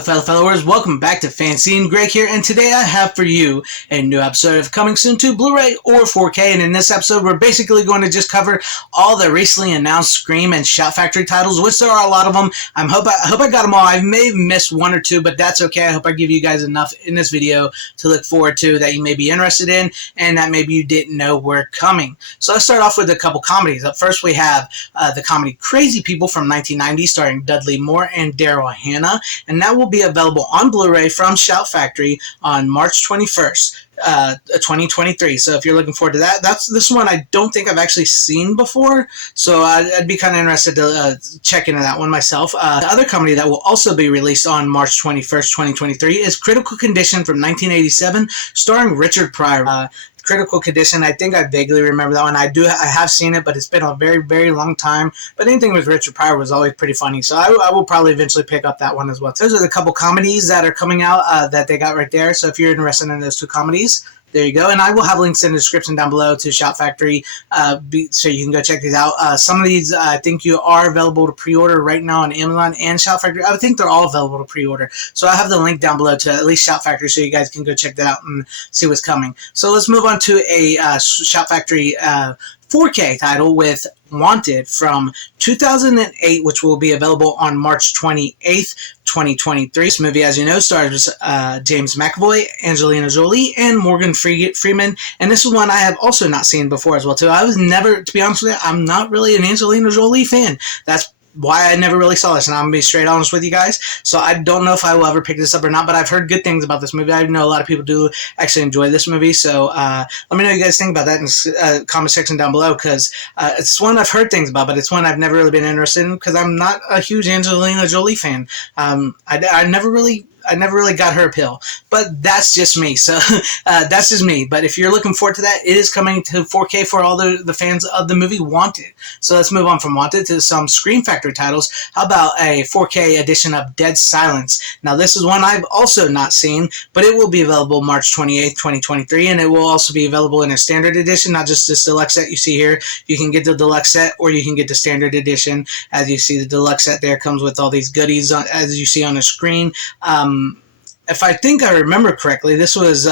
Hello fellow followers, welcome back to FanZcene. Greg here, and today I have for you a new episode of Coming Soon to Blu-ray or 4K, and in this episode we're basically going to just cover all the recently announced Scream and Shout Factory titles, which there are a lot of them. I hope I got them all. I may have missed one or two, but that's okay. I hope I give you guys enough in this video to look forward to that you may be interested in and that maybe you didn't know were coming. So let's start off with a couple comedies. Up first we have the comedy Crazy People from 1990 starring Dudley Moore and Daryl Hannah, and that will be available on Blu-ray from Shout Factory on March 21st, 2023. So if you're looking forward to that, this one I don't think I've actually seen before, so I'd be kind of interested to check into that one myself. The other comedy that will also be released on March 21st, 2023 is Critical Condition from 1987, starring Richard Pryor. Critical Condition, I think I vaguely remember that one. I have seen it, but it's been a very, very long time. But anything with Richard Pryor was always pretty funny, so I will probably eventually pick up that one as well. Those are the couple comedies that are coming out that they got right there, so if you're interested in those two comedies, there you go. And I will have links in the description down below to Shout Factory, so you can go check these out. Some of these I think you are available to pre-order right now on Amazon and Shout Factory. I think they're all available to pre-order. So I have the link down below to at least Shout Factory, so you guys can go check that out and see what's coming. So let's move on to a Shout Factory 4K title with Wanted from 2008, which will be available on March 28th, 2023. This movie, as you know, stars James McAvoy, Angelina Jolie, and Morgan Freeman, and this is one I have also not seen before as well, too. I was never, to be honest with you, I'm not really an Angelina Jolie fan. That's why I never really saw this, and I'm going to be straight honest with you guys. So I don't know if I will ever pick this up or not, but I've heard good things about this movie. I know a lot of people do actually enjoy this movie, so let me know what you guys think about that in the comment section down below, because it's one I've heard things about, but it's one I've never really been interested in, because I'm not a huge Angelina Jolie fan. I never really got her appeal, but that's just me. So that's just me. But if you're looking forward to that, it is coming to 4K for all the fans of the movie Wanted. So let's move on from Wanted to some Scream Factory titles. How about a 4K edition of Dead Silence? Now this is one I've also not seen, but it will be available March 28th, 2023, and it will also be available in a standard edition, not just this deluxe set you see here. You can get the deluxe set or you can get the standard edition. As you see, the deluxe set there comes with all these goodies as you see on the screen. If I think I remember correctly, this was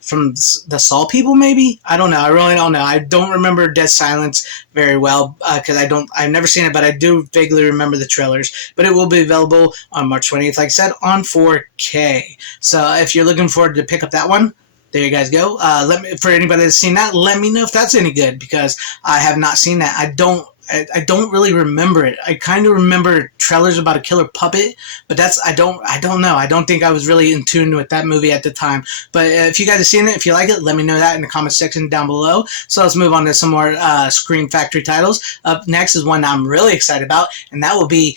from the Saw people, maybe? I don't know. I really don't know. I don't remember Dead Silence very well because I've never seen it, but I do vaguely remember the trailers. But it will be available on March 20th, like I said, on 4K. So if you're looking forward to pick up that one, there you guys go. For anybody that's seen that, let me know if that's any good, because I have not seen that. I don't really remember it. I kind of remember trailers about a killer puppet, but I don't know. I don't think I was really in tune with that movie at the time. But if you guys have seen it, if you like it, let me know that in the comment section down below. So let's move on to some more Scream Factory titles. Up next is one I'm really excited about, and that will be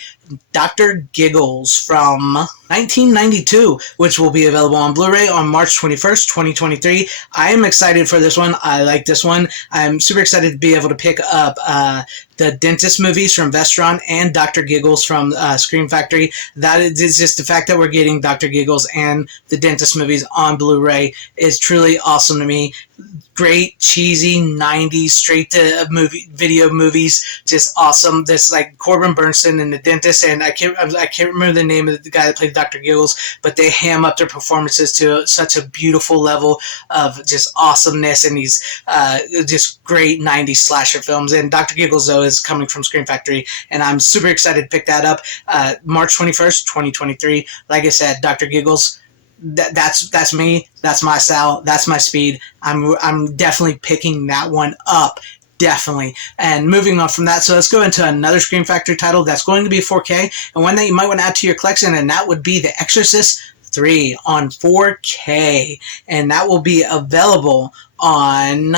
Dr. Giggles from 1992, which will be available on Blu-ray on March 21st, 2023. I am excited for this one. I like this one. I'm super excited to be able to pick up the Dentist movies from Vestron and Dr. Giggles from Scream Factory. That is just the fact that we're getting Dr. Giggles and the Dentist movies on Blu-ray is truly awesome to me. Great, cheesy 90s straight to video movies, just awesome. This like Corbin Bernsen and the Dentist, and I can't remember the name of the guy that played Dr. Giggles, but they ham up their performances to such a beautiful level of just awesomeness in these just great 90s slasher films. And Dr. Giggles, though, is coming from Scream Factory, and I'm super excited to pick that up. March 21st, 2023. Like I said, Dr. Giggles. That's me. That's my style. That's my speed. I'm definitely picking that one up. Definitely. And moving on from that, so let's go into another Scream Factory title that's going to be 4K, and one that you might want to add to your collection, and that would be The Exorcist 3 on 4K, and that will be available on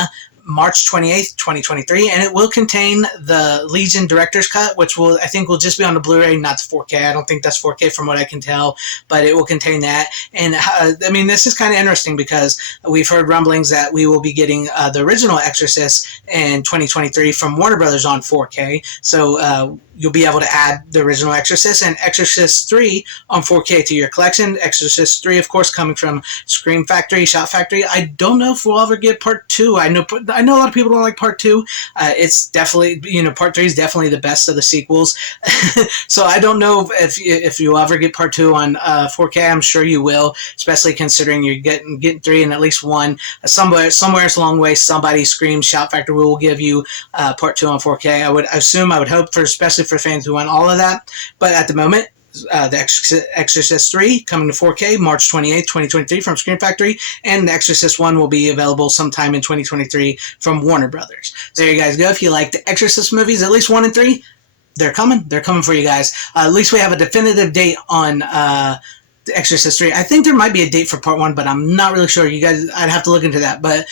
March 28th, 2023, and it will contain the Legion Director's Cut, which I think will just be on the Blu-ray, not the 4K. I don't think that's 4K from what I can tell, but it will contain that. And I mean, this is kind of interesting because we've heard rumblings that we will be getting the original Exorcist in 2023 from Warner Brothers on 4K. So you'll be able to add the original Exorcist and Exorcist 3 on 4K to your collection. Exorcist 3, of course, coming from Scream Factory, Shout Factory. I don't know if we'll ever get Part 2. I know a lot of people don't like Part 2. It's definitely, Part 3 is definitely the best of the sequels. So I don't know if you'll ever get Part 2 on 4K. I'm sure you will, especially considering you're getting 3 and at least 1. Somewhere along the way, somebody Scream, Shout Factory will give you Part 2 on 4K. I would hope, especially for fans who want all of that. But at the moment, the Exorcist 3 coming to 4K March 28th, 2023 from Scream Factory, and the Exorcist 1 will be available sometime in 2023 from Warner Brothers. So there you guys go. If you like the Exorcist movies, at least 1 and 3, they're coming. They're coming for you guys. At least we have a definitive date on The Exorcist 3. I think there might be a date for Part 1, but I'm not really sure. You guys, I'd have to look into that. But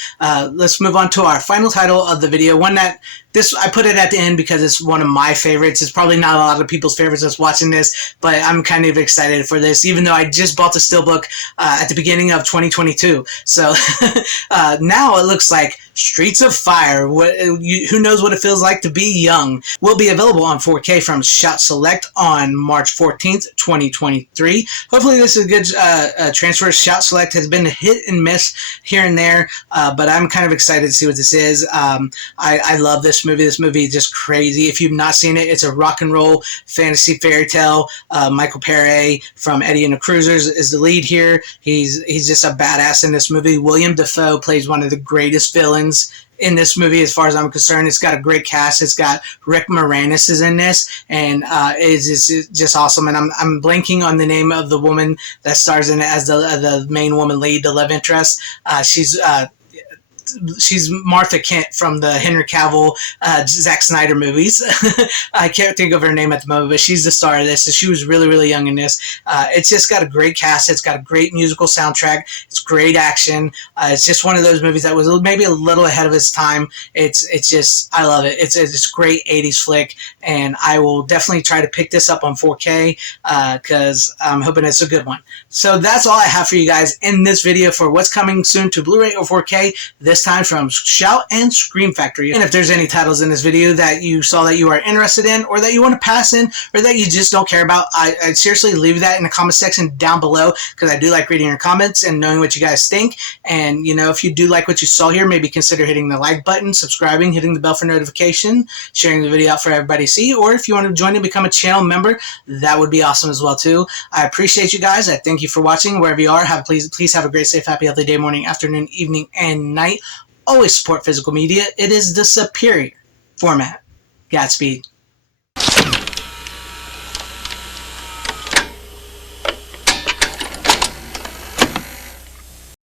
let's move on to our final title of the video. One that I put it at the end because it's one of my favorites. It's probably not a lot of people's favorites that's watching this, but I'm kind of excited for this, even though I just bought the Steelbook at the beginning of 2022. So now it looks like Streets of Fire, who knows what it feels like to be young, will be available on 4K from Shout Select on March 14th, 2023. Hopefully this is a good transfer. Shout Select has been a hit and miss here and there, but I'm kind of excited to see what this is. I love this movie. This movie is just crazy. If you've not seen it, it's a rock and roll fantasy fairy tale. Michael Pere from Eddie and the Cruisers is the lead here. He's just a badass in this movie. William Dafoe plays one of the greatest villains in this movie, as far as I'm concerned. It's got a great cast. It's got Rick Moranis is in this, and it's just awesome. And I'm blanking on the name of the woman that stars in it as the main woman lead, the love interest. She's Martha Kent from the Henry Cavill, Zack Snyder movies. I can't think of her name at the moment, but she's the star of this. She was really, really young in this. It's just got a great cast. It's got a great musical soundtrack. It's great action. It's just one of those movies that was maybe a little ahead of its time. It's just, I love it. It's a great 80s flick, and I will definitely try to pick this up on 4K because I'm hoping it's a good one. So that's all I have for you guys in this video for what's coming soon to Blu-ray or 4K. This time from Shout and Scream Factory. And if there's any titles in this video that you saw that you are interested in, or that you want to pass in, or that you just don't care about, I'd seriously leave that in the comment section down below, because I do like reading your comments and knowing what you guys think. And if you do like what you saw here, maybe consider hitting the like button, subscribing, hitting the bell for notification, sharing the video out for everybody to see, or if you want to join and become a channel member, that would be awesome as well too. I appreciate you guys. I thank you for watching wherever you are. Please have a great, safe, happy, healthy day, morning, afternoon, evening, and night. Always support physical media. It is the superior format. Godspeed.